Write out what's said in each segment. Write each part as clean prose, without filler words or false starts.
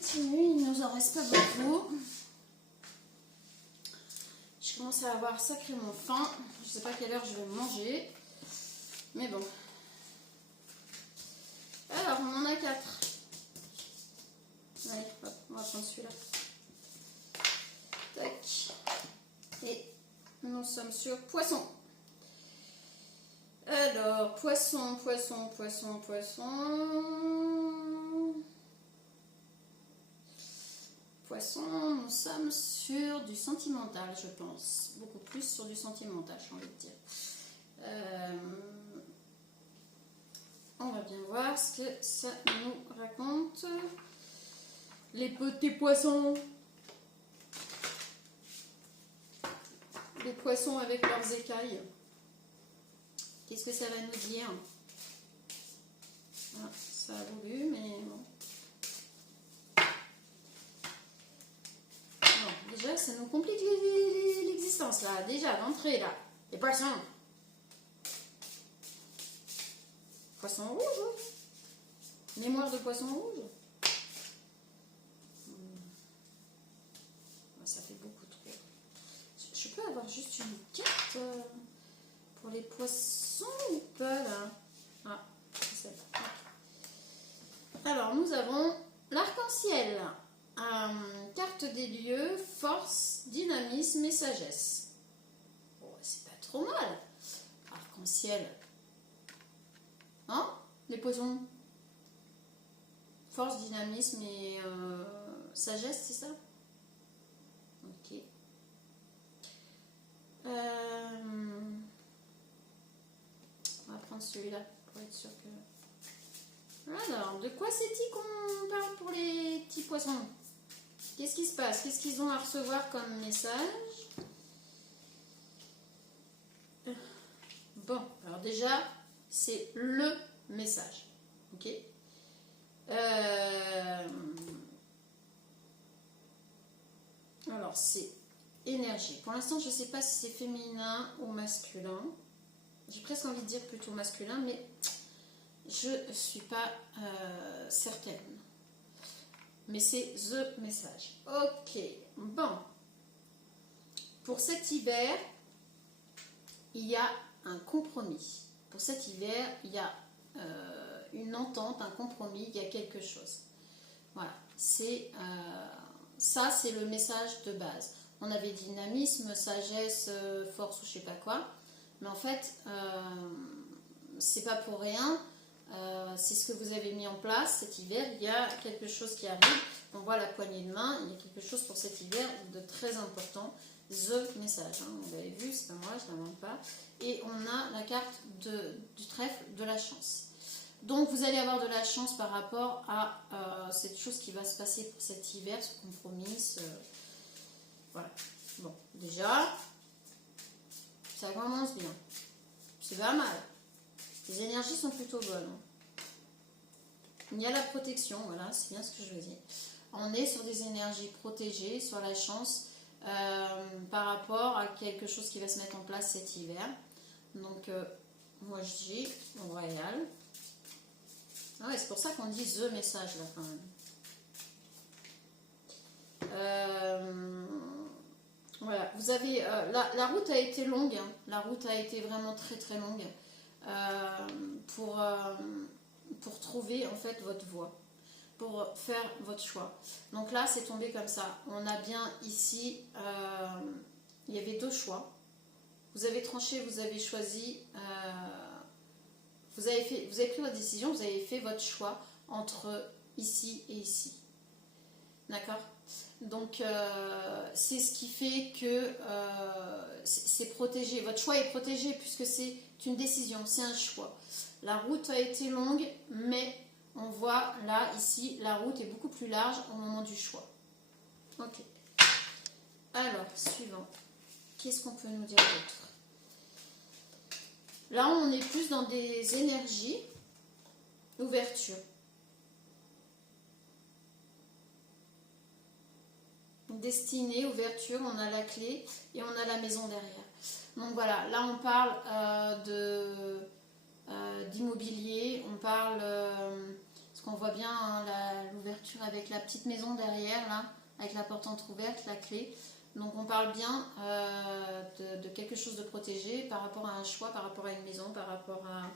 continue, il nous en reste pas beaucoup. Je commence à avoir sacrément faim. Je sais pas à quelle heure je vais manger. Mais bon. Alors, on en a 4. Allez, hop, on va prendre celui-là. Tac. Et nous sommes sur poisson. Alors, poisson. Poisson, nous sommes sur du sentimental, je pense. Beaucoup plus sur du sentimental, j'ai envie de dire. On va bien voir ce que ça nous raconte. Les petits poissons. Les poissons avec leurs écailles. Qu'est-ce que ça va nous dire? Ah, ça a voulu, mais bon. Bon, déjà, ça nous complique l'existence, là. Déjà, d'entrée, là. Les poissons. Poisson rouge. Mémoire de poisson rouge. Ça fait beaucoup trop. Je peux avoir juste une carte pour les poissons ou pas, là? Ah, c'est ça. Alors, nous avons l'arc-en-ciel. Carte des lieux, force, dynamisme et sagesse. Bon, c'est pas trop mal. Arc-en-ciel. Hein? Les poissons. Force, dynamisme et sagesse, c'est ça? Ok. On va prendre celui-là pour être sûr que... Alors, de quoi c'est-il qu'on parle pour les petits poissons? Qu'est-ce qui se passe? Qu'est-ce qu'ils ont à recevoir comme message? Bon, alors déjà, c'est le message. Ok? Alors, c'est énergie. Pour l'instant, je ne sais pas si c'est féminin ou masculin. J'ai presque envie de dire plutôt masculin, mais je ne suis pas certaine. Mais c'est the message. Ok, bon. Pour cet hiver, il y a un compromis. Pour cet hiver, il y a une entente, un compromis, il y a quelque chose. Voilà, c'est ça, c'est le message de base. On avait dynamisme, sagesse, force ou je sais pas quoi. Mais en fait, c'est pas pour rien. C'est ce que vous avez mis en place cet hiver. Il y a quelque chose qui arrive. On voit la poignée de main. Il y a quelque chose pour cet hiver de très important. The message. Hein. Vous avez vu, c'est pas moi, je n'invente pas. Et on a la carte du trèfle de la chance. Donc vous allez avoir de la chance par rapport à cette chose qui va se passer pour cet hiver, ce compromis. Voilà. Bon, déjà, ça commence bien. C'est pas mal. Les énergies sont plutôt bonnes. Il y a la protection, voilà, c'est bien ce que je veux dire. On est sur des énergies protégées, sur la chance par rapport à quelque chose qui va se mettre en place cet hiver. Donc, moi je dis royal. Ah ouais, c'est pour ça qu'on dit the message là quand même. Voilà, vous avez la route a été longue, hein. La route a été vraiment très très longue pour trouver en fait votre voie, pour faire votre choix. Donc là, c'est tombé comme ça. On a bien ici, il y avait deux choix. Vous avez tranché, vous avez choisi, vous avez pris votre décision, vous avez fait votre choix entre ici et ici. D'accord ? Donc, c'est ce qui fait que c'est protégé. Votre choix est protégé puisque c'est une décision, c'est un choix. La route a été longue, mais on voit là, ici, la route est beaucoup plus large au moment du choix. Ok. Alors, suivant. Qu'est-ce qu'on peut nous dire d'autre? Là, on est plus dans des énergies, ouverture. Destinée, ouverture, on a la clé et on a la maison derrière. Donc voilà, là on parle d'immobilier, on parle, ce qu'on voit bien, hein, l'ouverture avec la petite maison derrière, là, avec la porte entrouverte, la clé. Donc on parle bien de quelque chose de protégé par rapport à un choix, par rapport à une maison, par rapport à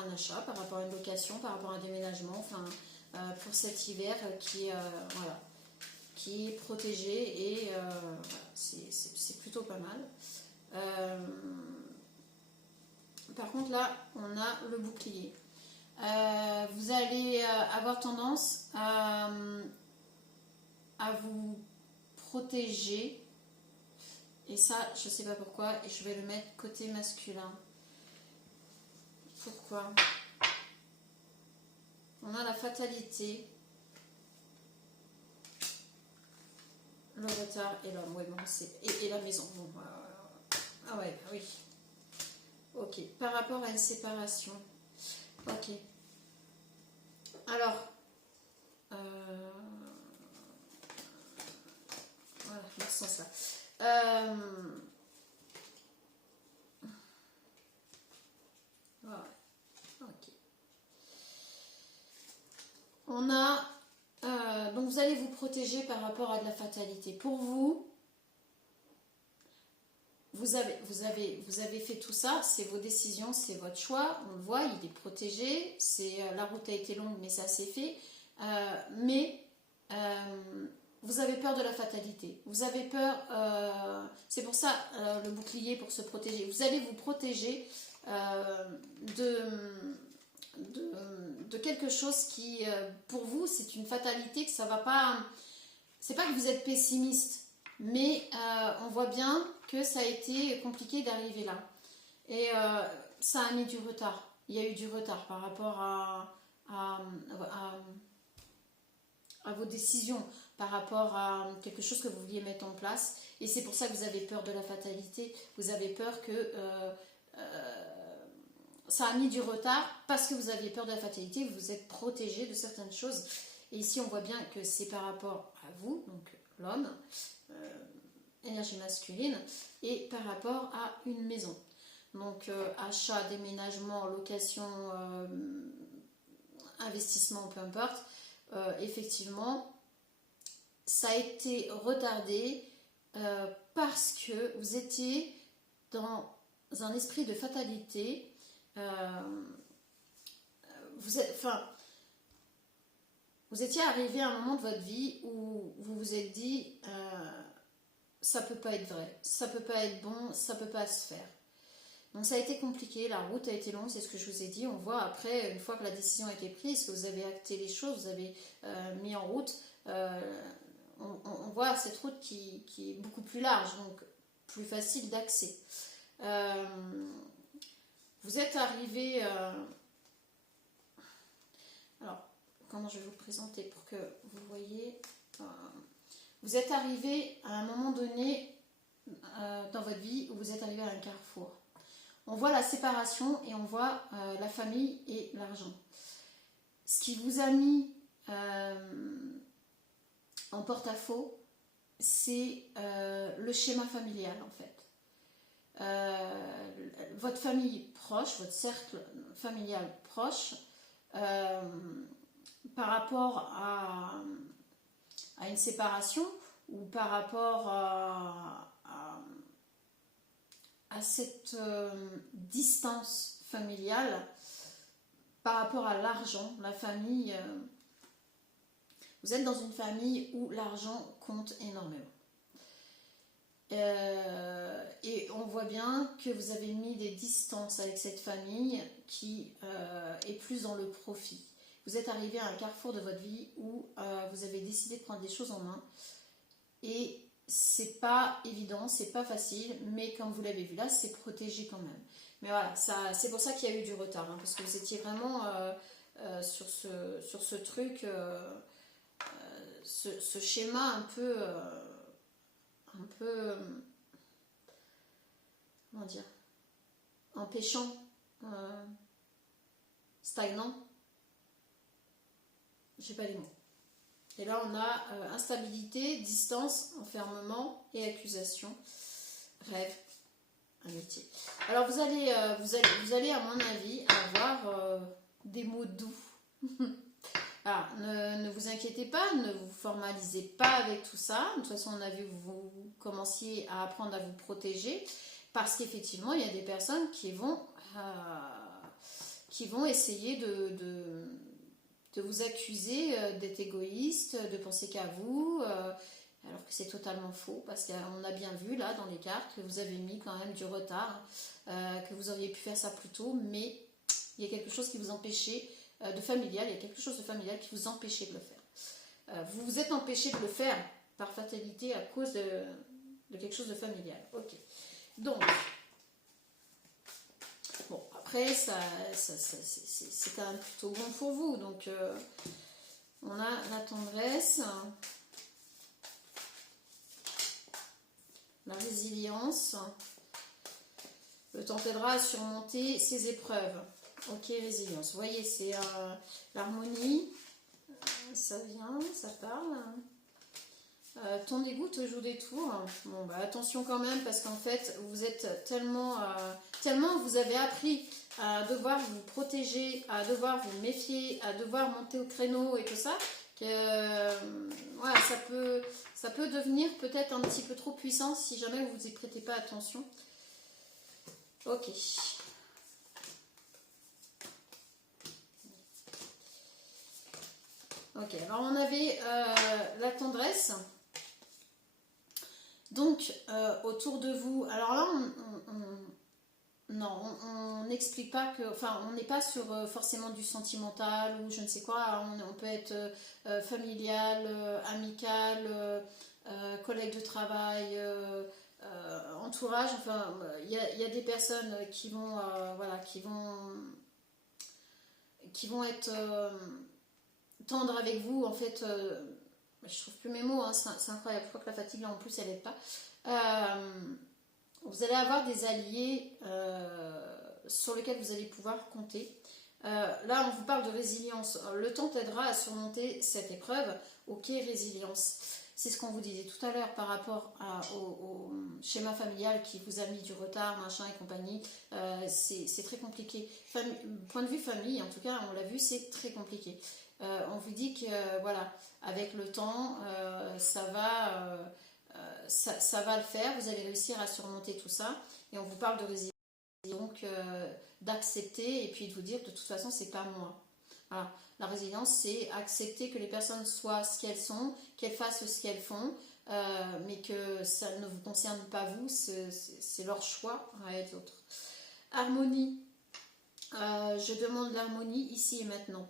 un achat, par rapport à une location, par rapport à un déménagement, enfin pour cet hiver voilà, qui est protégé et voilà, c'est plutôt pas mal. Par contre là on a le bouclier. Vous allez avoir tendance à vous protéger, et ça je sais pas pourquoi, et je vais le mettre côté masculin. Pourquoi? On a la fatalité, le retard et l'homme, ouais, bon, et la maison. Bon, ah ouais, oui. Ok, par rapport à une séparation. Ok. Alors, voilà, je sens ça. Voilà. Ok. On a donc vous allez vous protéger par rapport à de la fatalité. Pour vous, vous avez fait tout ça, c'est vos décisions, c'est votre choix, on le voit, il est protégé, la route a été longue mais ça s'est fait, mais vous avez peur de la fatalité, vous avez peur, c'est pour ça le bouclier, pour se protéger, vous allez vous protéger de quelque chose qui pour vous c'est une fatalité, que ça va pas, c'est pas que vous êtes pessimiste, mais on voit bien que ça a été compliqué d'arriver là. Et ça a mis du retard. Il y a eu du retard par rapport à vos décisions, par rapport à quelque chose que vous vouliez mettre en place. Et c'est pour ça que vous avez peur de la fatalité. Vous avez peur que ça a mis du retard parce que vous aviez peur de la fatalité. Vous vous êtes protégé de certaines choses. Et ici, on voit bien que c'est par rapport à vous, donc l'homme, énergie masculine, et par rapport à une maison. Donc achat, déménagement, location, investissement, peu importe. Effectivement, ça a été retardé parce que vous étiez dans un esprit de fatalité. Vous étiez arrivé à un moment de votre vie où vous vous êtes dit ça peut pas être vrai, ça peut pas être bon, ça peut pas se faire. Donc ça a été compliqué, la route a été longue, c'est ce que je vous ai dit. On voit après, une fois que la décision a été prise, que vous avez acté les choses, vous avez mis en route, on voit cette route qui est beaucoup plus large, donc plus facile d'accès. Vous êtes arrivé... alors, comment je vais vous présenter pour que vous voyez... vous êtes arrivé à un moment donné dans votre vie où vous êtes arrivé à un carrefour. On voit la séparation et on voit la famille et l'argent. Ce qui vous a mis en porte-à-faux, c'est le schéma familial en fait. Votre famille proche, votre cercle familial proche, par rapport à une séparation ou par rapport à cette distance familiale, par rapport à l'argent, la famille, vous êtes dans une famille où l'argent compte énormément. Et on voit bien que vous avez mis des distances avec cette famille qui est plus dans le profit. Vous êtes arrivé à un carrefour de votre vie où vous avez décidé de prendre des choses en main et c'est pas évident, c'est pas facile, mais comme vous l'avez vu là, c'est protégé quand même. Mais voilà, c'est pour ça qu'il y a eu du retard, hein, parce que vous étiez vraiment sur ce truc, ce schéma un peu comment dire, empêchant, stagnant, j'ai pas les mots. Et là on a instabilité, distance, enfermement et accusation, rêve, amitié. Alors vous allez à mon avis avoir des mots doux Alors, ne vous inquiétez pas, ne vous formalisez pas avec tout ça. De toute façon, on a vu que vous commenciez à apprendre à vous protéger parce qu'effectivement, il y a des personnes qui vont essayer de vous accuser d'être égoïste, de penser qu'à vous, alors que c'est totalement faux, parce qu'on a bien vu là dans les cartes que vous avez mis quand même du retard, que vous auriez pu faire ça plus tôt, mais il y a quelque chose qui vous empêchait de familial, il y a quelque chose de familial qui vous empêchait de le faire. Vous vous êtes empêché de le faire par fatalité à cause de quelque chose de familial. Ok. Donc, bon, après, c'est quand même plutôt bon pour vous. Donc, on a la tendresse, la résilience. Le temps t'aidera à surmonter ces épreuves. Ok, résilience. Vous voyez, c'est l'harmonie. Ça vient, ça parle. Ton dégoût te joue des tours. Bon, bah, attention quand même, parce qu'en fait, vous êtes tellement vous avez appris à devoir vous protéger, à devoir vous méfier, à devoir monter au créneau et tout ça, que voilà, ça peut devenir peut-être un petit peu trop puissant si jamais vous n'y prêtez pas attention. Ok. Ok, alors on avait la tendresse. Donc, autour de vous, alors là, on n'explique pas que, enfin, on n'est pas sur forcément du sentimental ou je ne sais quoi, on peut être familial, amical, collègue de travail, entourage, enfin, il y a des personnes qui vont, voilà, qui vont être tendres avec vous, en fait. Je trouve plus mes mots, hein, c'est incroyable. Je crois que la fatigue là en plus elle n'aide pas. Vous allez avoir des alliés sur lesquels vous allez pouvoir compter. Là on vous parle de résilience. Le temps t'aidera à surmonter cette épreuve. Ok, résilience. C'est ce qu'on vous disait tout à l'heure par rapport au schéma familial qui vous a mis du retard, machin et compagnie. C'est très compliqué. Point de vue famille, en tout cas, on l'a vu, c'est très compliqué. On vous dit que voilà, avec le temps, ça va le faire. Vous allez réussir à surmonter tout ça. Et on vous parle de résilience, donc d'accepter et puis de vous dire de toute façon, c'est pas moi. Voilà. La résilience, c'est accepter que les personnes soient ce qu'elles sont, qu'elles fassent ce qu'elles font, mais que ça ne vous concerne pas vous, c'est leur choix à être autres. Harmonie. Je demande l'harmonie ici et maintenant.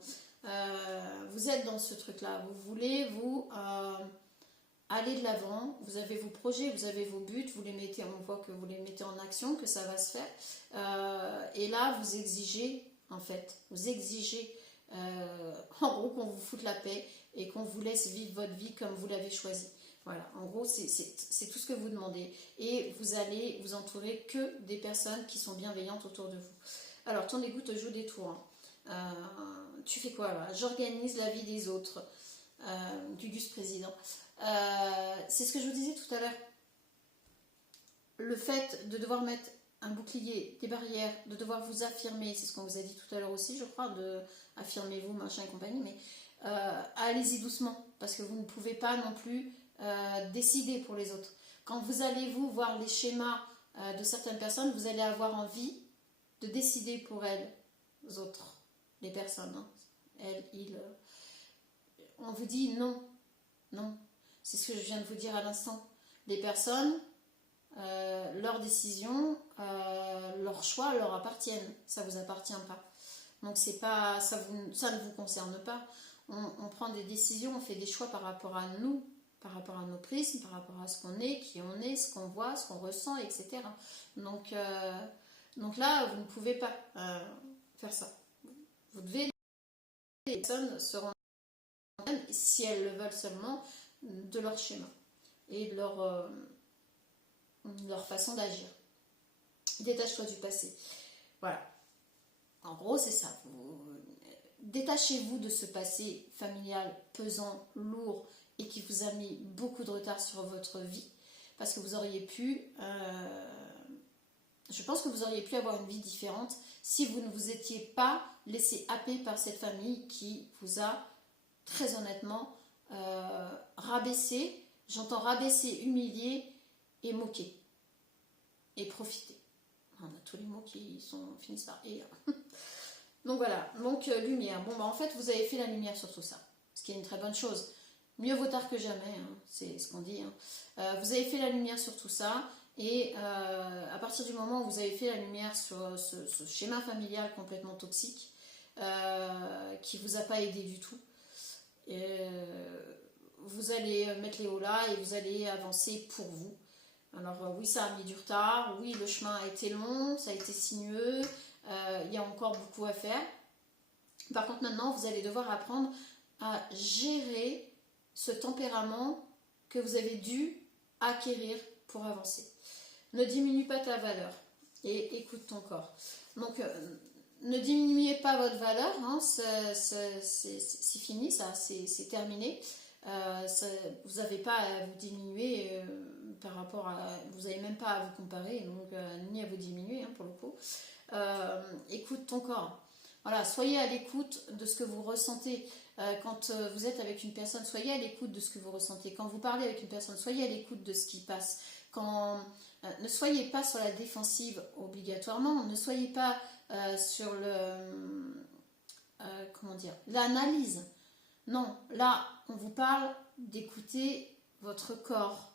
Vous êtes dans ce truc-là. Vous voulez aller de l'avant. Vous avez vos projets, vous avez vos buts. Vous les mettez, on voit que vous les mettez en action, que ça va se faire. Et là, vous exigez, en fait, en gros, qu'on vous foute la paix et qu'on vous laisse vivre votre vie comme vous l'avez choisi. Voilà, en gros, c'est tout ce que vous demandez. Et vous allez vous entourer que des personnes qui sont bienveillantes autour de vous. Alors, ton égout te joue des tours. Tu fais quoi là? J'organise la vie des autres. Gugus président. C'est ce que je vous disais tout à l'heure. Le fait de devoir mettre un bouclier, des barrières, de devoir vous affirmer, c'est ce qu'on vous a dit tout à l'heure aussi, je crois, de affirmez-vous, machin et compagnie, mais allez-y doucement, parce que vous ne pouvez pas non plus décider pour les autres. Quand vous allez vous voir les schémas de certaines personnes, vous allez avoir envie de décider pour elles autres, les personnes, hein. Elles, ils, on vous dit non, non, c'est ce que je viens de vous dire à l'instant. Les personnes, leurs décisions, leurs choix leur appartiennent, ça vous appartient pas. Donc c'est pas, ça ne vous concerne pas. On prend des décisions, on fait des choix par rapport à nous, par rapport à nos prismes, par rapport à ce qu'on est, qui on est, ce qu'on voit, ce qu'on ressent, etc. Donc là, vous ne pouvez pas faire ça. Vous devez, les personnes seront, si elles le veulent seulement, de leur schéma et de leur façon d'agir. Détache-toi du passé. Voilà. En gros, c'est ça. Détachez-vous de ce passé familial pesant, lourd et qui vous a mis beaucoup de retard sur votre vie. Parce que vous auriez pu... je pense que vous auriez pu avoir une vie différente si vous ne vous étiez pas laissé happer par cette famille qui vous a très honnêtement, rabaisser, j'entends rabaisser, humilier et moquer et profiter. On a tous les mots qui finissent par et. Donc voilà, donc lumière. Bon, bah en fait, vous avez fait la lumière sur tout ça, ce qui est une très bonne chose. Mieux vaut tard que jamais, hein, c'est ce qu'on dit. Hein. Vous avez fait la lumière sur tout ça, et à partir du moment où vous avez fait la lumière sur ce schéma familial complètement toxique, qui ne vous a pas aidé du tout, vous allez mettre les hauts là et vous allez avancer pour vous. Alors oui, ça a mis du retard, oui, le chemin a été long, ça a été sinueux, il y a encore beaucoup à faire. Par contre, maintenant, vous allez devoir apprendre à gérer ce tempérament que vous avez dû acquérir pour avancer. Ne diminue pas ta valeur et écoute ton corps. Donc, ne diminuez pas votre valeur, hein, c'est fini, ça, c'est terminé. Vous n'avez pas à vous diminuer par rapport à... Vous n'avez même pas à vous comparer, donc ni à vous diminuer, hein, pour le coup. Écoute ton corps. Voilà, soyez à l'écoute de ce que vous ressentez. Quand vous êtes avec une personne, soyez à l'écoute de ce que vous ressentez. Quand vous parlez avec une personne, soyez à l'écoute de ce qui passe. Ne soyez pas sur la défensive obligatoirement. Ne soyez pas sur comment dire, l'analyse. Non, là, on vous parle d'écouter votre corps.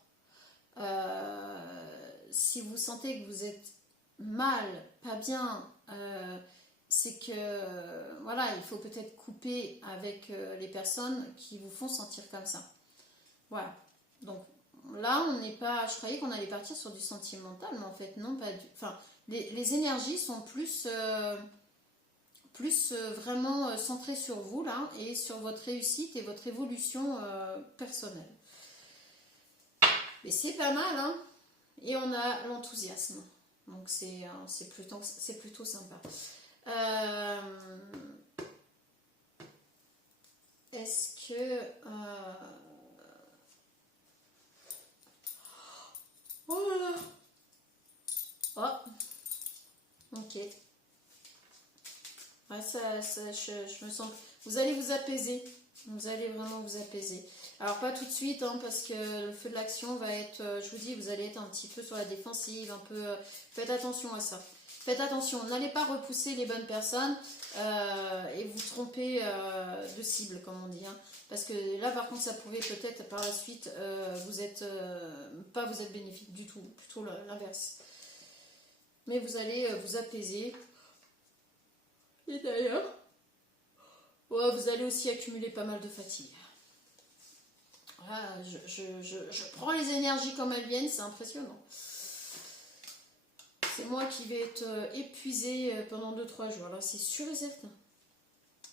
Si vous sentez que vous êtes mal, pas bien, c'est que voilà, il faut peut-être couper avec les personnes qui vous font sentir comme ça. Voilà. Donc là, on n'est pas. Je croyais qu'on allait partir sur du sentimental, mais en fait, non, pas du. Enfin, les énergies sont plus vraiment centrées sur vous là et sur votre réussite et votre évolution personnelle. Mais c'est pas mal, hein. Et on a l'enthousiasme. Donc c'est plutôt sympa. Est-ce que... Oh là là. Oh. Ok. Ouais, je me sens... Vous allez vous apaiser. Vous allez vraiment vous apaiser. Alors pas tout de suite, hein, parce que le feu de l'action va être... je vous dis, vous allez être un petit peu sur la défensive, un peu... faites attention à ça. Faites attention, n'allez pas repousser les bonnes personnes et vous tromper de cible, comme on dit. Hein. Parce que là, par contre, ça pourrait peut-être par la suite vous êtes bénéfique du tout, plutôt l'inverse. Mais vous allez vous apaiser. Et d'ailleurs, ouais, vous allez aussi accumuler pas mal de fatigue. Voilà, je prends les énergies comme elles viennent, c'est impressionnant. C'est moi qui vais être épuisée pendant 2-3 jours, là c'est sûr et certain.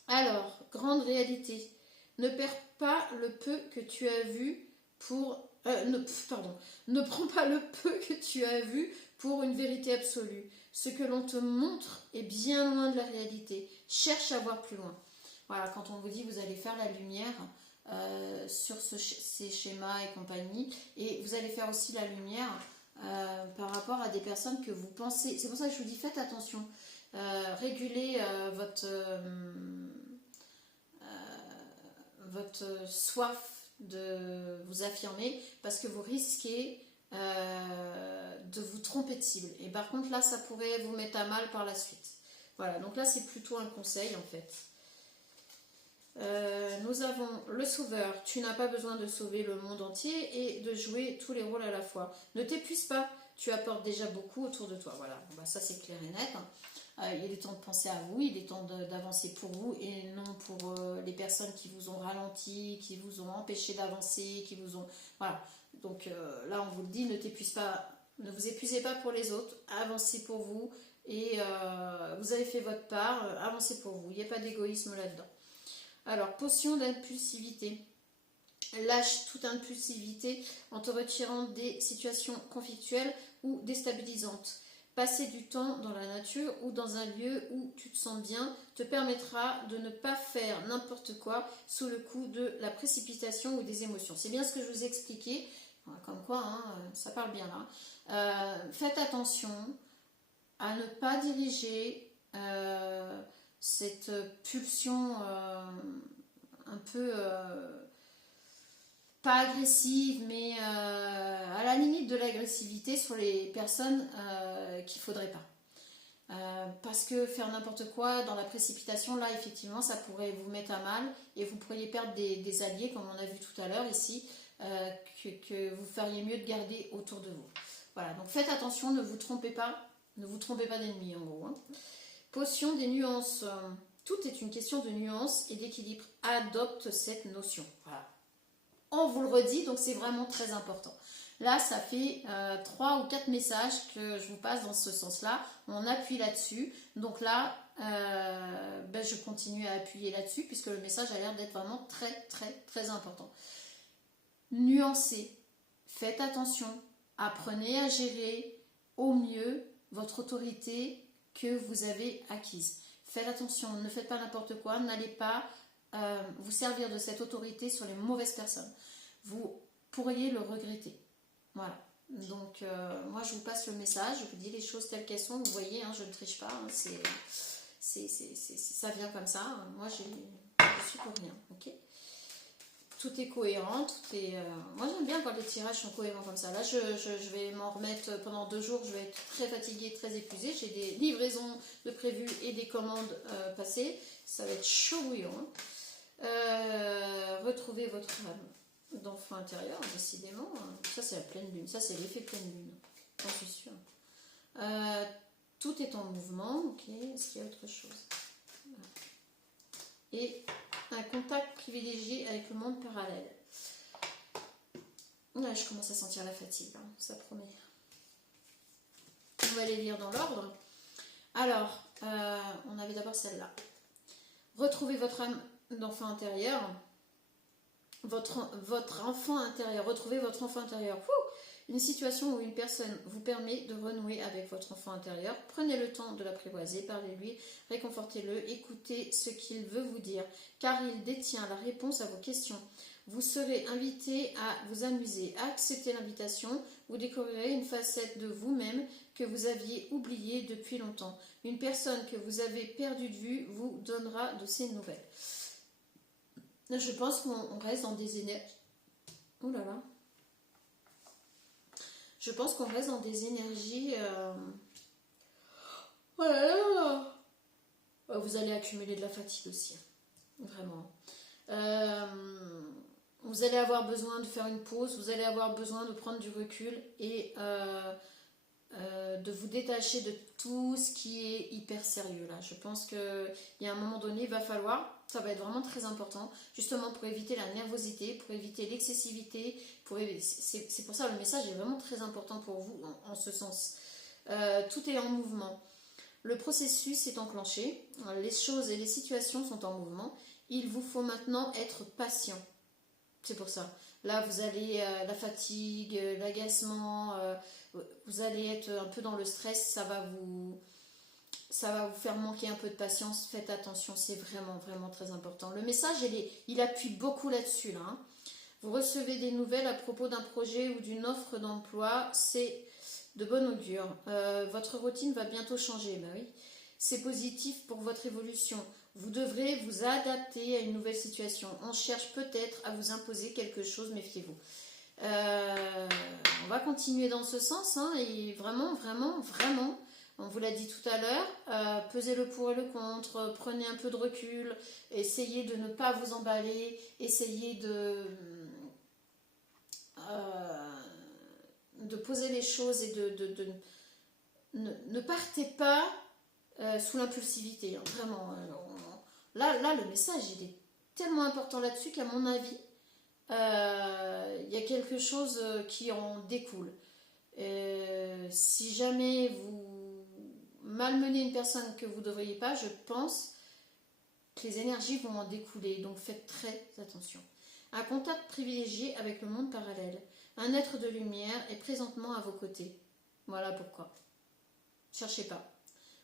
Alors, grande réalité, ne perds pas le peu que tu as vu pour... ne prends pas le peu que tu as vu pour une vérité absolue. Ce que l'on te montre est bien loin de la réalité. Cherche à voir plus loin. Voilà, quand on vous dit vous allez faire la lumière sur ces schémas et compagnie, et vous allez faire aussi la lumière par rapport à des personnes que vous pensez. C'est pour ça que je vous dis faites attention. Régulez votre soif de vous affirmer parce que vous risquez de vous tromper de cible. Et par contre là ça pourrait vous mettre à mal par la suite. Voilà, donc là c'est plutôt un conseil en fait. Nous avons le sauveur. Tu n'as pas besoin de sauver le monde entier et de jouer tous les rôles à la fois. Ne t'épuise pas, tu apportes déjà beaucoup autour de toi. Voilà, bon, bah, ça c'est clair et net. Il est temps de penser à vous, il est temps d'avancer pour vous et non pour les personnes qui vous ont ralenti, qui vous ont empêché d'avancer, qui vous ont... Voilà, donc là on vous le dit, ne t'épuise pas, ne vous épuisez pas pour les autres, avancez pour vous et vous avez fait votre part, avancez pour vous, il n'y a pas d'égoïsme là-dedans. Alors, potion d'impulsivité. Lâche toute impulsivité en te retirant des situations conflictuelles ou déstabilisantes. Passer du temps dans la nature ou dans un lieu où tu te sens bien te permettra de ne pas faire n'importe quoi sous le coup de la précipitation ou des émotions. C'est bien ce que je vous ai expliqué, comme quoi hein, ça parle bien là. Faites attention à ne pas diriger cette pulsion un peu, pas agressive, mais à la limite de l'agressivité sur les personnes qu'il ne faudrait pas. Parce que faire n'importe quoi dans la précipitation, là effectivement ça pourrait vous mettre à mal et vous pourriez perdre des alliés comme on a vu tout à l'heure ici, que vous feriez mieux de garder autour de vous. Voilà, donc faites attention, ne vous trompez pas d'ennemis en gros. Hein. Potion des nuances. Tout est une question de nuance et d'équilibre. Adopte cette notion. Voilà. On vous le redit, donc c'est vraiment très important. Là, ça fait 3 ou 4 messages que je vous passe dans ce sens-là. On appuie là-dessus. Donc là, je continue à appuyer là-dessus puisque le message a l'air d'être vraiment très, très, très important. Nuancez. Faites attention. Apprenez à gérer au mieux votre autorité que vous avez acquise. Faites attention. Ne faites pas n'importe quoi. N'allez pas vous servir de cette autorité sur les mauvaises personnes. Vous pourriez le regretter. Voilà. Donc, moi, je vous passe le message. Je vous dis les choses telles qu'elles sont. Vous voyez, hein, je ne triche pas. Hein, ça vient comme ça. Moi, je suis pour rien. Ok. Tout est cohérent. Tout est, moi, j'aime bien quand les tirages sont cohérents comme ça. Là, je vais m'en remettre pendant 2 jours. Je vais être très fatiguée, très épuisée. J'ai des livraisons de prévues et des commandes passées. Ça va être chaud bouillant. Hein. Retrouvez votre âme d'enfant intérieur, décidément. Ça, c'est la pleine lune. Ça, c'est l'effet pleine lune. J'en suis sûre. Tout est en mouvement. Ok. Est-ce qu'il y a autre chose? Voilà. Et un contact privilégié avec le monde parallèle. Là, je commence à sentir la fatigue. Hein. Ça promet. On va les lire dans l'ordre. Alors, on avait d'abord celle-là. Retrouvez votre âme d'enfant intérieur. Votre enfant intérieur, retrouvez votre enfant intérieur. Une situation où une personne vous permet de renouer avec votre enfant intérieur. Prenez le temps de l'apprivoiser, parlez-lui, réconfortez-le, écoutez ce qu'il veut vous dire, car il détient la réponse à vos questions. Vous serez invité à vous amuser, à accepter l'invitation, vous découvrirez une facette de vous-même que vous aviez oubliée depuis longtemps. Une personne que vous avez perdue de vue vous donnera de ses nouvelles. Je pense qu'on reste dans des énergies. Oh là là. Je pense qu'on reste dans des énergies. Oh là là. Vous allez accumuler de la fatigue aussi. Vraiment. Vous allez avoir besoin de faire une pause. Vous allez avoir besoin de prendre du recul et de vous détacher de tout ce qui est hyper sérieux là. Je pense qu'il y a un moment donné, il va falloir, ça va être vraiment très important, justement pour éviter la nervosité, pour éviter l'excessivité, c'est pour ça le message est vraiment très important pour vous en ce sens. Tout est en mouvement. Le processus est enclenché, les choses et les situations sont en mouvement. Il vous faut maintenant être patient. C'est pour ça. Là, vous allez, la fatigue, l'agacement, vous allez être un peu dans le stress, ça va vous faire manquer un peu de patience. Faites attention, c'est vraiment, vraiment très important. Le message, il appuie beaucoup là-dessus. Là, hein. Vous recevez des nouvelles à propos d'un projet ou d'une offre d'emploi, c'est de bon augure. Votre routine va bientôt changer, bah oui. C'est positif pour votre évolution. Vous devrez vous adapter à une nouvelle situation. On cherche peut-être à vous imposer quelque chose, méfiez-vous. On va continuer dans ce sens, hein, et vraiment, vraiment, vraiment, on vous l'a dit tout à l'heure, pesez le pour et le contre, prenez un peu de recul, essayez de ne pas vous emballer, essayez de poser les choses et ne partez pas sous l'impulsivité, hein, vraiment. Là, le message, il est tellement important là-dessus qu'à mon avis, il y a quelque chose qui en découle. Si jamais vous malmenez une personne que vous ne devriez pas, je pense que les énergies vont en découler. Donc faites très attention. Un contact privilégié avec le monde parallèle. Un être de lumière est présentement à vos côtés. Voilà pourquoi. Cherchez pas.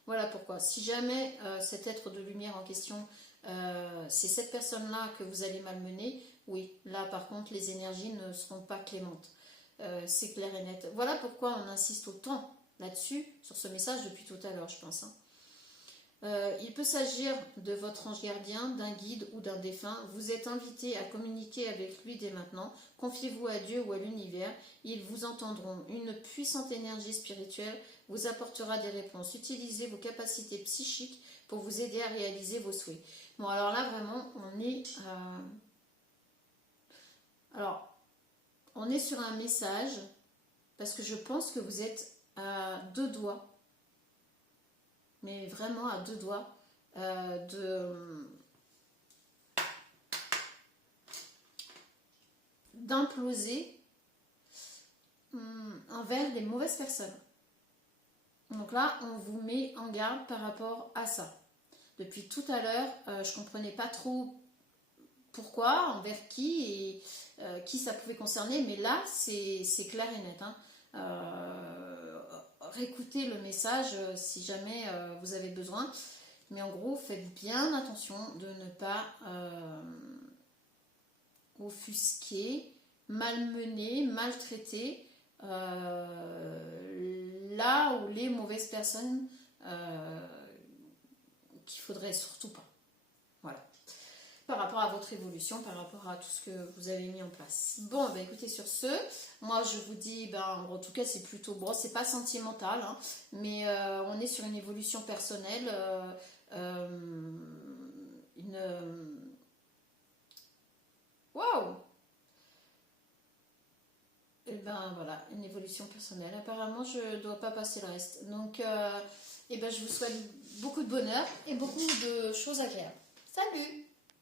Voilà pourquoi. Si jamais cet être de lumière en question, c'est cette personne-là que vous allez malmener, oui, là par contre les énergies ne seront pas clémentes. C'est clair et net. Voilà pourquoi on insiste autant là-dessus, sur ce message depuis tout à l'heure, je pense. Hein. Il peut s'agir de votre ange gardien, d'un guide ou d'un défunt. Vous êtes invité à communiquer avec lui dès maintenant. Confiez-vous à Dieu ou à l'univers. Ils vous entendront. Une puissante énergie spirituelle vous apportera des réponses. Utilisez vos capacités psychiques pour vous aider à réaliser vos souhaits. Bon, alors là, vraiment, on est sur un message parce que je pense que vous êtes à deux doigts, mais vraiment à deux doigts d'imploser envers les mauvaises personnes. Donc là, on vous met en garde par rapport à ça. Depuis tout à l'heure, je ne comprenais pas trop pourquoi, envers qui et qui ça pouvait concerner, mais là, c'est clair et net. Réécoutez le message si jamais vous avez besoin. Mais en gros, faites bien attention de ne pas offusquer, malmener, maltraiter là où les mauvaises personnes qu'il faudrait surtout pas. Voilà. Par rapport à votre évolution, par rapport à tout ce que vous avez mis en place. Bon, ben écoutez, sur ce, moi je vous dis, en tout cas c'est plutôt bon, c'est pas sentimental, mais on est sur une évolution personnelle, waouh! Et ben voilà, une évolution personnelle. Apparemment, je ne dois pas passer le reste. Donc, je vous souhaite beaucoup de bonheur et beaucoup de choses agréables. Salut!